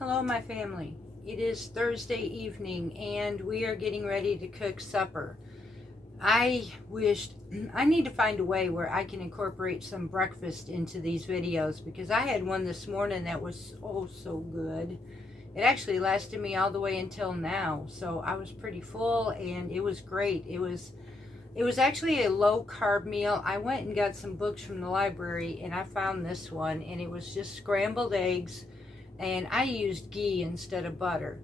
Hello, my family. It is Thursday evening and we are getting ready to cook supper. I need to find a way where I can incorporate some breakfast into these videos because I had one this morning that was oh so good. It actually lasted me all the way until now, so I was pretty full and it was great. It was actually a low carb meal. I went and got some books from the library and I found this one, and it was just scrambled eggs, and I used ghee instead of butter.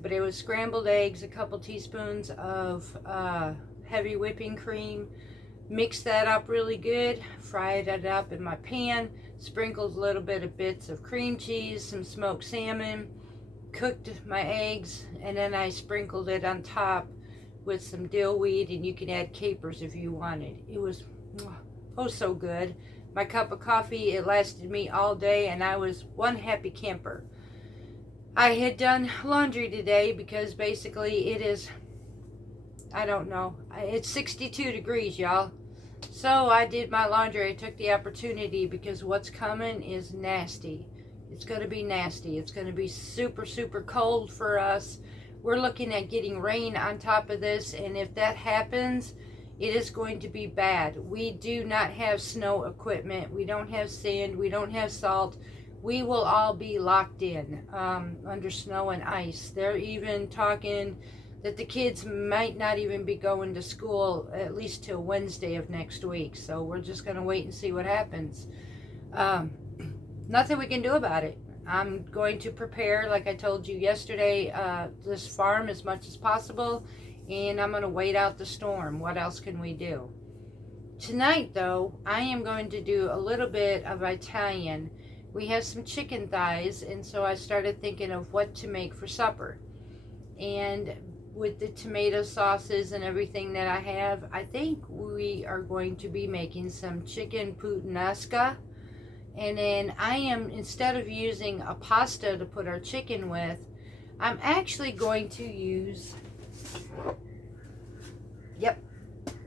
But it was scrambled eggs, a couple teaspoons of heavy whipping cream, mixed that up really good, fried it up in my pan, sprinkled a little bit of bits of cream cheese, some smoked salmon, cooked my eggs, and then I sprinkled it on top with some dill weed, and you can add capers if you wanted. It was oh so good. My cup of coffee, it lasted me all day, and I was one happy camper. I had done laundry today because basically it is, I don't know, it's 62 degrees, y'all. So I did my laundry. I took the opportunity because what's coming is nasty. It's going to be nasty. It's going to be super, super cold for us. We're looking at getting rain on top of this, and if that happens, it is going to be bad. We do not have snow equipment. We don't have sand. We don't have salt. We will all be locked in under snow and ice. They're even talking that the kids might not even be going to school at least till Wednesday of next week. So we're just going to wait and see what happens. Nothing we can do about it. I'm going to prepare, like I told you yesterday, this farm as much as possible, and I'm going to wait out the storm. What else can we do? Tonight, though, I am going to do a little bit of Italian. We have some chicken thighs, and so I started thinking of what to make for supper. And with the tomato sauces and everything that I have, I think we are going to be making some chicken Puttanesca. And then I am, instead of using a pasta to put our chicken with, I'm actually going to use,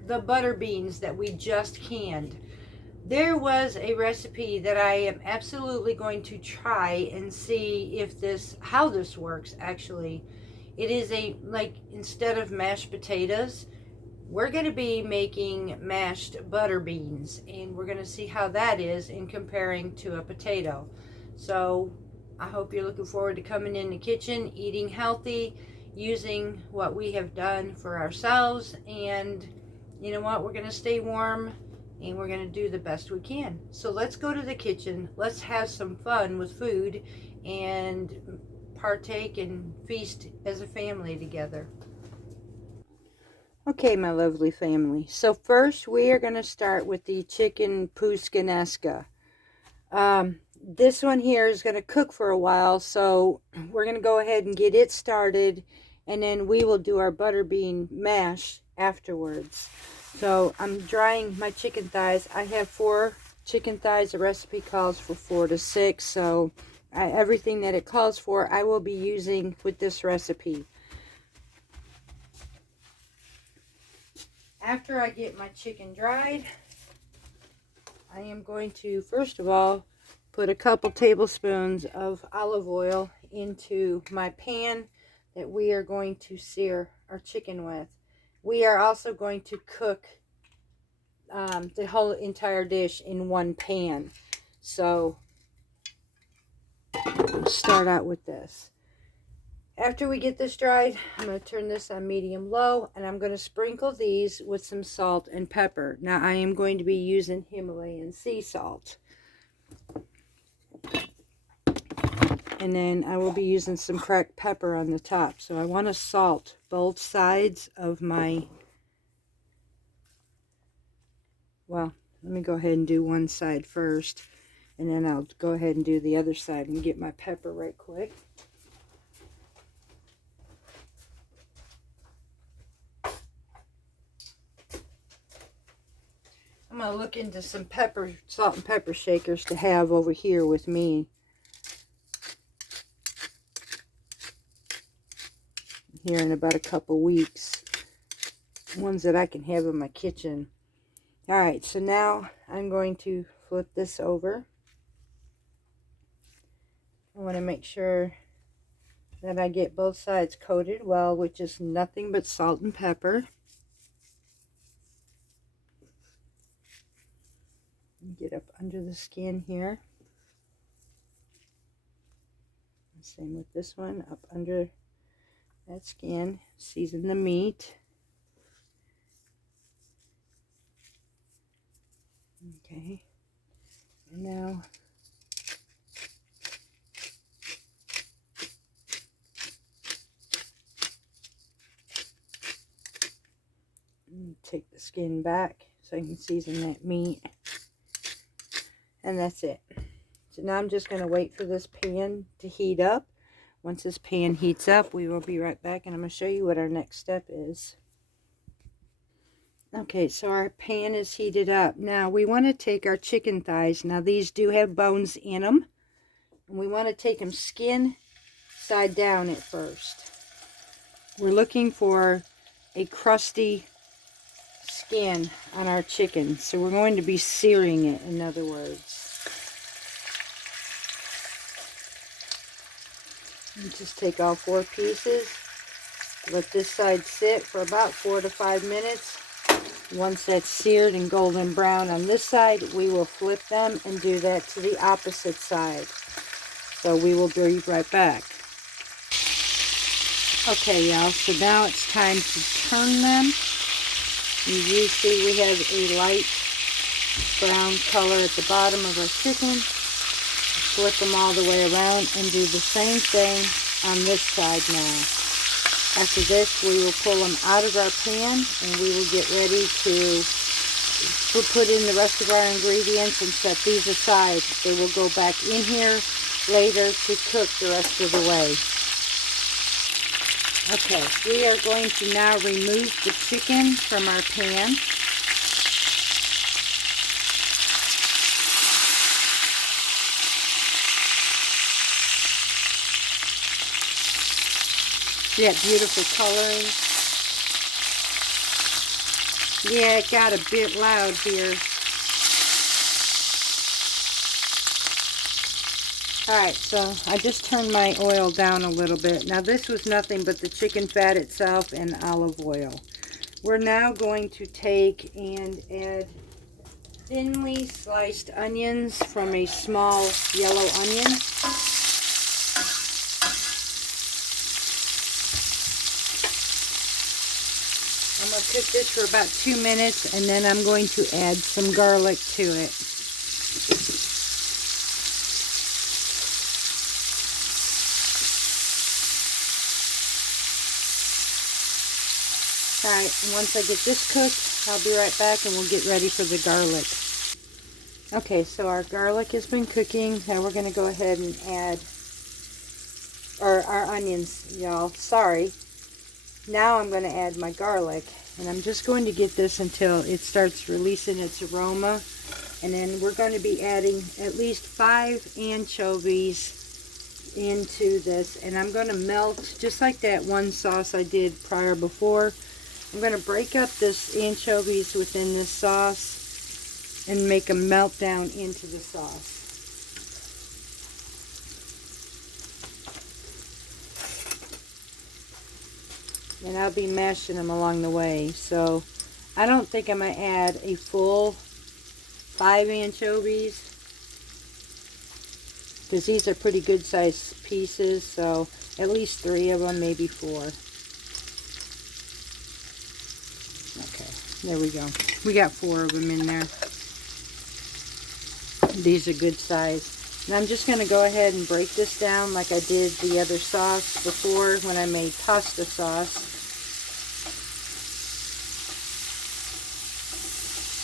the butter beans that we just canned. There was a recipe that I am absolutely going to try and see if how this works actually. It is instead of mashed potatoes, we're going to be making mashed butter beans, and we're going to see how that is in comparing to a potato. So I hope you're looking forward to coming in the kitchen, eating healthy, using what we have done for ourselves, and you know what, we're going to stay warm and we're going to do the best we can. So let's go to the kitchen, let's have some fun with food and partake and feast as a family together. Okay, my lovely family. So first we are going to start with the chicken Puttanesca. This one here is going to cook for a while, so we're going to go ahead and get it started, and then we will do our butter bean mash afterwards. So I'm drying my chicken thighs. I have 4 chicken thighs. The recipe calls for 4 to 6, so everything that it calls for I will be using with this recipe. After I get my chicken dried, I am going to, first of all, put a couple tablespoons of olive oil into my pan that we are going to sear our chicken with. We are also going to cook the whole entire dish in one pan. So, let's start out with this. After we get this dried, I'm going to turn this on medium-low, and I'm going to sprinkle these with some salt and pepper. Now, I am going to be using Himalayan sea salt. And then I will be using some cracked pepper on the top. So I want to salt both sides of my, well, let me go ahead and do one side first, and then I'll go ahead and do the other side and get my pepper right quick. I'm going to look into some salt and pepper shakers to have over here with me. Here in about a couple weeks. Ones that I can have in my kitchen. Alright, so now I'm going to flip this over. I want to make sure that I get both sides coated well, which is nothing but salt and pepper. Get up under the skin here. Same with this one, up under that skin. Season the meat. Okay, and now take the skin back so I can season that meat. And that's it. So now I'm just going to wait for this pan to heat up. Once this pan heats up, we will be right back, and I'm going to show you what our next step is. Okay, so our pan is heated up. Now we want to take our chicken thighs. Now these do have bones in them. And we want to take them skin side down at first. We're looking for a crusty skin on our chicken. So we're going to be searing it, in other words. And just take all 4 pieces. Let this side sit for about 4 to 5 minutes. Once that's seared and golden brown on this side, we will flip them and do that to the opposite side. So we will be right back. Okay, y'all, so now it's time to turn them. As you see, we have a light brown color at the bottom of our chicken. Flip them all the way around and do the same thing on this side now. After this, we will pull them out of our pan and we will get ready to put in the rest of our ingredients and set these aside. They will go back in here later to cook the rest of the way. Okay, we are going to now remove the chicken from our pan. See that beautiful coloring? Yeah, it got a bit loud here. Alright, so I just turned my oil down a little bit. Now this was nothing but the chicken fat itself and olive oil. We're now going to take and add thinly sliced onions from a small yellow onion. I'm going to cook this for about 2 minutes, and then I'm going to add some garlic to it. Alright, and once I get this cooked, I'll be right back and we'll get ready for the garlic. Okay, so our garlic has been cooking. Now we're going to go ahead and add our onions, y'all. Sorry. Now I'm going to add my garlic, and I'm just going to get this until it starts releasing its aroma, and then we're going to be adding at least 5 anchovies into this, and I'm going to melt just like that one sauce I did prior before. I'm going to break up this anchovies within this sauce and make them melt down into the sauce. And I'll be mashing them along the way. So I don't think I'm going to add a full 5 anchovies, because these are pretty good sized pieces. So at least 3 of them, maybe 4. Okay, there we go. We got 4 of them in there. These are good size. And I'm just going to go ahead and break this down like I did the other sauce before when I made pasta sauce.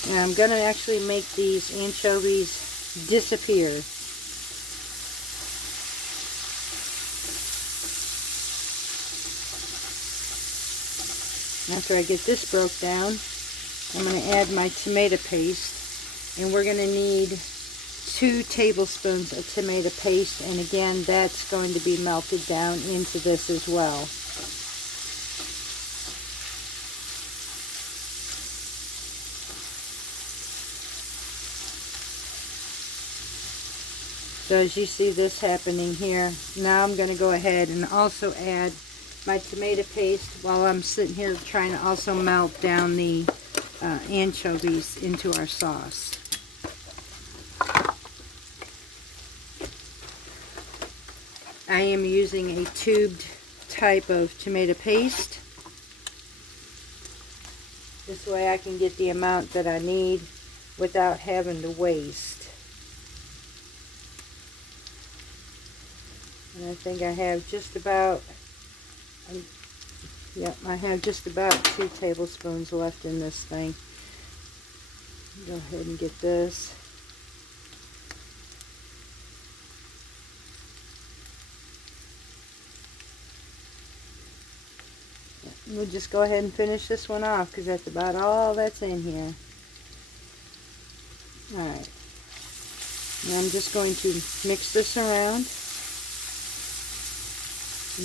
And I'm going to actually make these anchovies disappear. After I get this broke down, I'm going to add my tomato paste. And we're going to need 2 tablespoons of tomato paste, and again, that's going to be melted down into this as well. So as you see this happening here, now I'm going to go ahead and also add my tomato paste while I'm sitting here trying to also melt down the anchovies into our sauce. I am using a tubed type of tomato paste. This way I can get the amount that I need without having to waste. And I think I have just about, yep, I have just about 2 tablespoons left in this thing. Go ahead and get this. We'll just go ahead and finish this one off because that's about all that's in here. Alright. Now I'm just going to mix this around.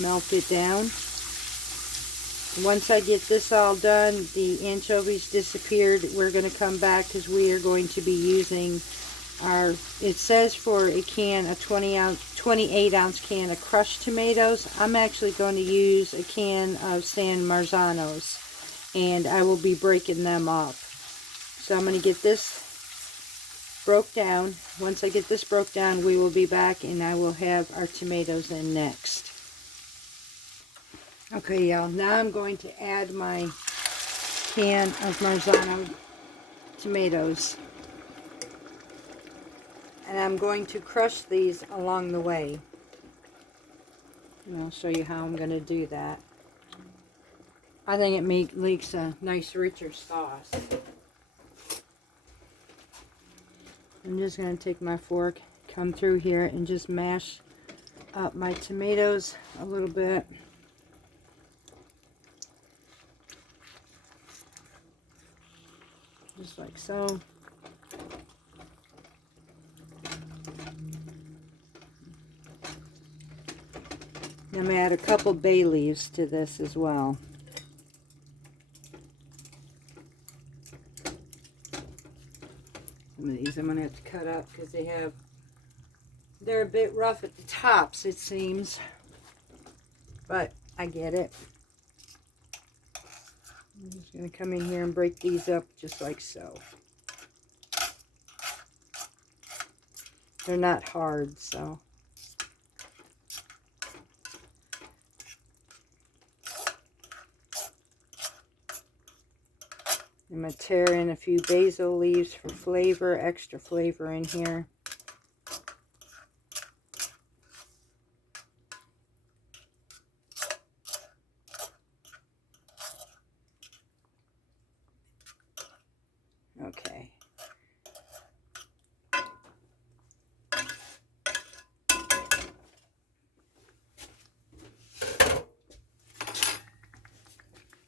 Melt it down. Once I get this all done, the anchovies disappeared, we're going to come back because we are going to be using our, it says for a can, a 28 ounce can of crushed tomatoes. I'm actually going to use a can of San Marzanos, and I will be breaking them up. So I'm going to get this broke down. Once I get this broke down, we will be back and I will have our tomatoes in next. Okay, y'all, now I'm going to add my can of Marzano tomatoes. And I'm going to crush these along the way. And I'll show you how I'm going to do that. I think it makes a nice richer sauce. I'm just going to take my fork, come through here, and just mash up my tomatoes a little bit. Just like so. I'm going to add a couple bay leaves to this as well. Some of these I'm going to have to cut up because they're a bit rough at the tops, it seems. But I get it. I'm just going to come in here and break these up just like so. They're not hard, so. I'm going to tear in a few basil leaves for flavor, extra flavor in here. Okay.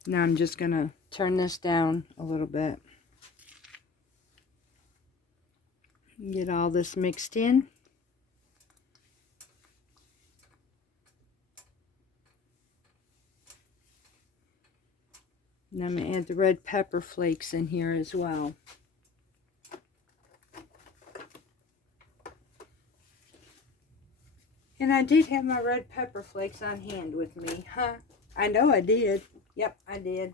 Now I'm just going to turn this down a little bit. Get all this mixed in. And I'm going to add the red pepper flakes in here as well. And I did have my red pepper flakes on hand with me, huh? I know I did. Yep, I did.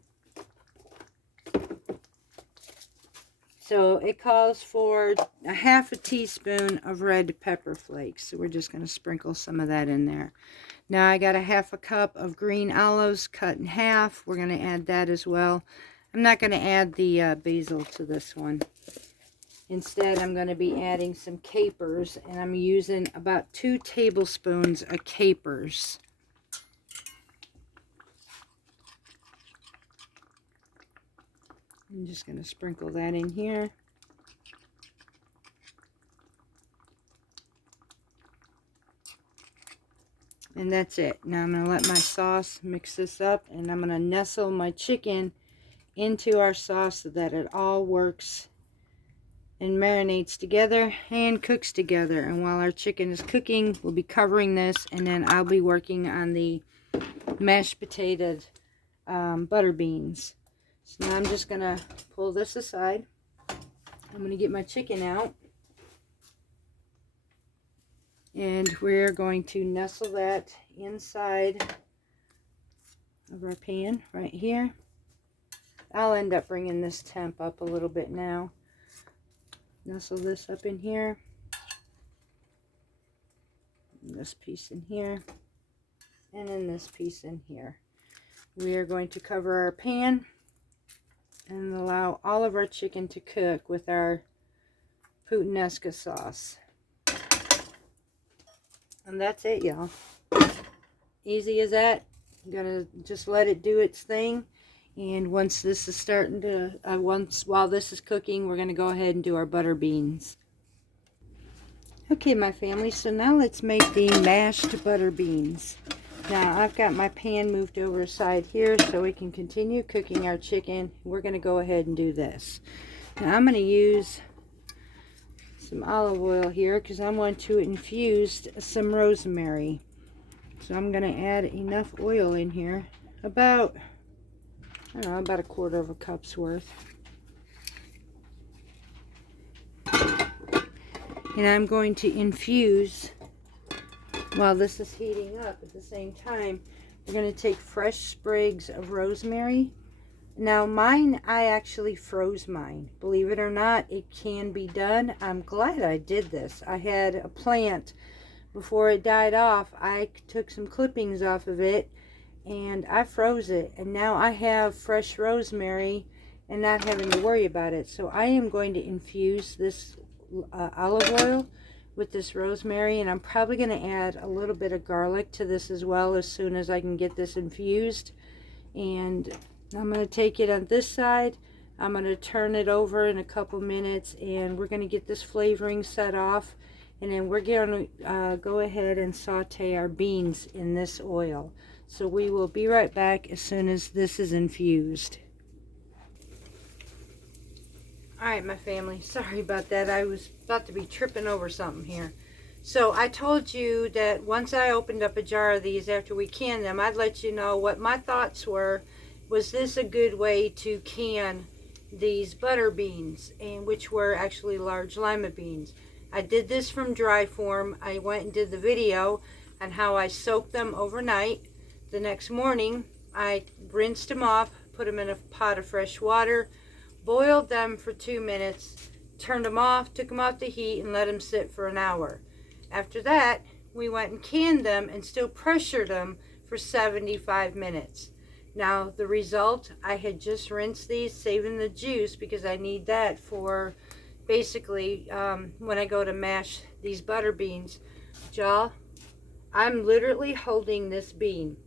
So it calls for a half a teaspoon of red pepper flakes. So we're just going to sprinkle some of that in there. Now I got a half a cup of green olives cut in half. We're going to add that as well. I'm not going to add the basil to this one. Instead, I'm going to be adding some capers, and I'm using about 2 tablespoons of capers. I'm just going to sprinkle that in here. And that's it. Now I'm going to let my sauce mix this up, and I'm going to nestle my chicken into our sauce so that it all works and marinates together and cooks together. And while our chicken is cooking, we'll be covering this, and then I'll be working on the mashed potato butter beans. So now I'm just going to pull this aside. I'm going to get my chicken out. And we're going to nestle that inside of our pan right here. I'll end up bringing this temp up a little bit now. Nestle this up in here. And this piece in here. And then this piece in here. We are going to cover our pan and allow all of our chicken to cook with our Puttanesca sauce. And that's it, y'all. Easy as that. I'm gonna just let it do its thing. And once this is starting to, while this is cooking, we're gonna go ahead and do our butter beans. Okay, my family, so now let's make the mashed butter beans. Now, I've got my pan moved over aside here so we can continue cooking our chicken. We're gonna go ahead and do this. Now, I'm gonna use some olive oil here because I want to infuse some rosemary. So I'm going to add enough oil in here, about, I don't know, about 1/4 cup's worth. And I'm going to infuse, while this is heating up at the same time, we're going to take fresh sprigs of rosemary. Now mine, I actually froze mine. Believe it or not, it can be done. I'm glad I did this. I had a plant before it died off. I took some clippings off of it and I froze it. And now I have fresh rosemary and not having to worry about it. So I am going to infuse this olive oil with this rosemary. And I'm probably going to add a little bit of garlic to this as well as soon as I can get this infused. And I'm going to take it on this side. I'm going to turn it over in a couple minutes and we're going to get this flavoring set off. And then we're going to go ahead and saute our beans in this oil. So we will be right back as soon as this is infused. Alright, my family, sorry about that. I was about to be tripping over something here. So I told you that once I opened up a jar of these after we canned them, I'd let you know what my thoughts were. Was this a good way to can these butter beans, and which were actually large lima beans? I did this from dry form. I went and did the video on how I soaked them overnight. The next morning, I rinsed them off, put them in a pot of fresh water, boiled them for 2 minutes, turned them off, took them off the heat, and let them sit for an hour. After that, we went and canned them and still pressured them for 75 minutes. Now, the result, I had just rinsed these, saving the juice because I need that for basically when I go to mash these butter beans. Y'all, I'm literally holding this bean.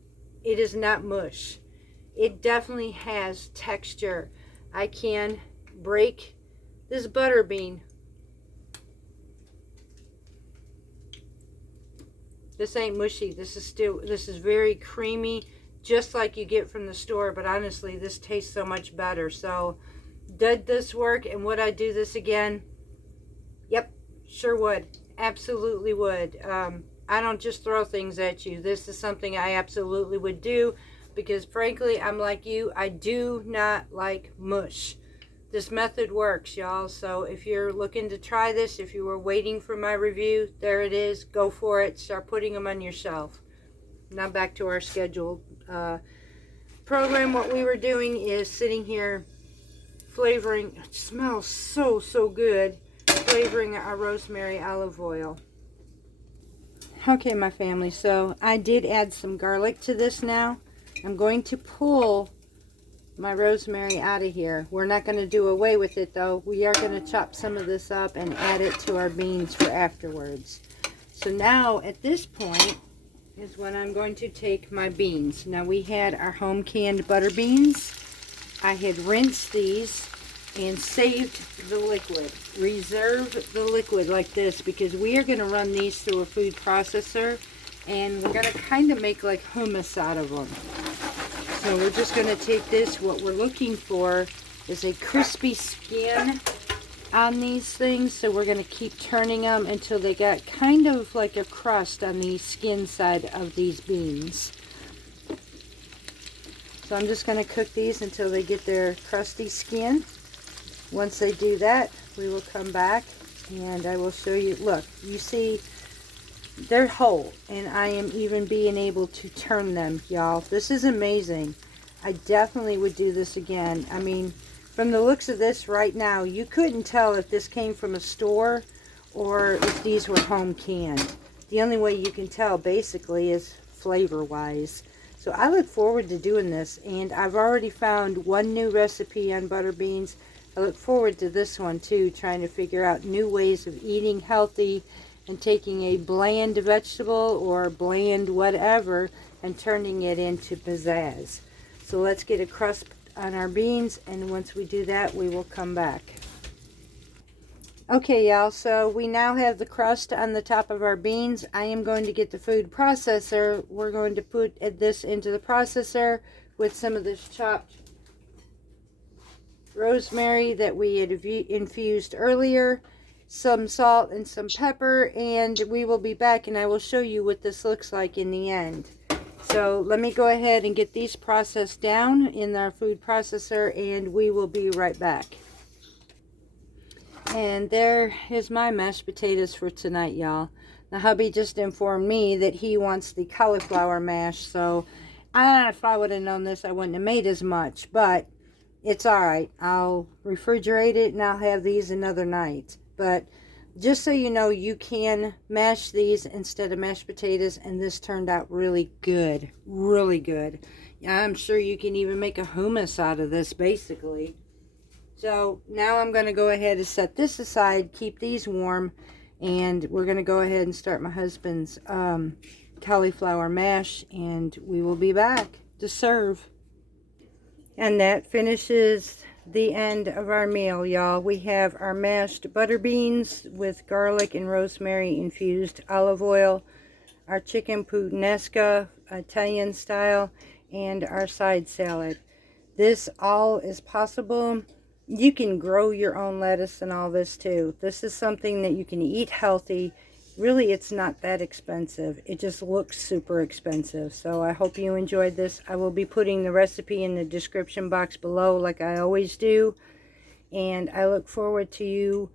It is not mush. It definitely has texture. I can break this butter bean. This ain't mushy. This is very creamy, just like you get from the store, but honestly this tastes so much better. So did this work, and would I do this again? Yep, sure would. Absolutely would. I don't just throw things at you. This is something I absolutely would do because frankly, I'm like you. I do not like mush. This method works, y'all. So if you're looking to try this, if you were waiting for my review, there it is. Go for it. Start putting them on your shelf. Now back to our scheduled program. What we were doing is sitting here flavoring. It smells so good. Flavoring our rosemary olive oil. Okay, my family, so I did add some garlic to this now. I'm going to pull my rosemary out of here. We're not going to do away with it though. We are going to chop some of this up and add it to our beans for afterwards. So now at this point is when I'm going to take my beans. Now we had our home canned butter beans. I had rinsed these and saved the liquid. Reserve the liquid like this because we are going to run these through a food processor and we're going to kind of make like hummus out of them. So we're just going to take this. What we're looking for is a crispy skin on these things, so we're going to keep turning them until they got kind of like a crust on the skin side of these beans. So I'm just going to cook these until they get their crusty skin. Once they do that, we will come back and I will show you. Look, you see they're whole, and I am even being able to turn them, y'all. This is amazing. I definitely would do this again. I mean, from the looks of this right now, you couldn't tell if this came from a store or if these were home canned. The only way you can tell basically is flavor wise. So I look forward to doing this, and I've already found one new recipe on butter beans. I look forward to this one too, trying to figure out new ways of eating healthy and taking a bland vegetable or bland whatever and turning it into pizzazz. So let's get a crust on our beans, and once we do that, we will come back. Okay, y'all, so we now have the crust on the top of our beans. I am going to get the food processor. We're going to put this into the processor with some of this chopped rosemary that we had infused earlier, some salt and some pepper, and we will be back and I will show you what this looks like in the end. So let me go ahead and get these processed down in our food processor, and we will be right back. And there is my mashed potatoes for tonight, y'all. Now, hubby just informed me that he wants the cauliflower mash, so if I would have known this, I wouldn't have made as much, but it's alright. I'll refrigerate it and I'll have these another night. But just so you know, you can mash these instead of mashed potatoes, and this turned out really good. Really good. I'm sure you can even make a hummus out of this, basically. So now I'm going to go ahead and set this aside, keep these warm, and we're going to go ahead and start my husband's cauliflower mash, and we will be back to serve. And that finishes the end of our meal, y'all. We have our mashed butter beans with garlic and rosemary infused olive oil, our chicken puttanesca Italian style, and our side salad. This all is possible. You can grow your own lettuce and all this too. This is something that you can eat healthy. Really, it's not that expensive. It just looks super expensive. So I hope you enjoyed this. I will be putting the recipe in the description box below like I always do. And I look forward to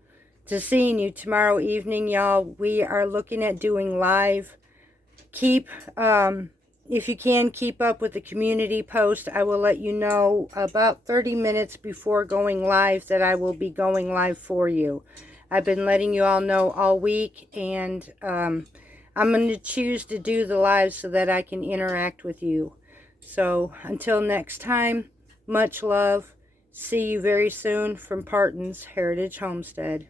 seeing you tomorrow evening, y'all. We are looking at doing live. If you can, keep up with the community post. I will let you know about 30 minutes before going live that I will be going live for you. I've been letting you all know all week, and I'm going to choose to do the live so that I can interact with you. So until next time, much love. See you very soon from Parton's Heritage Homestead.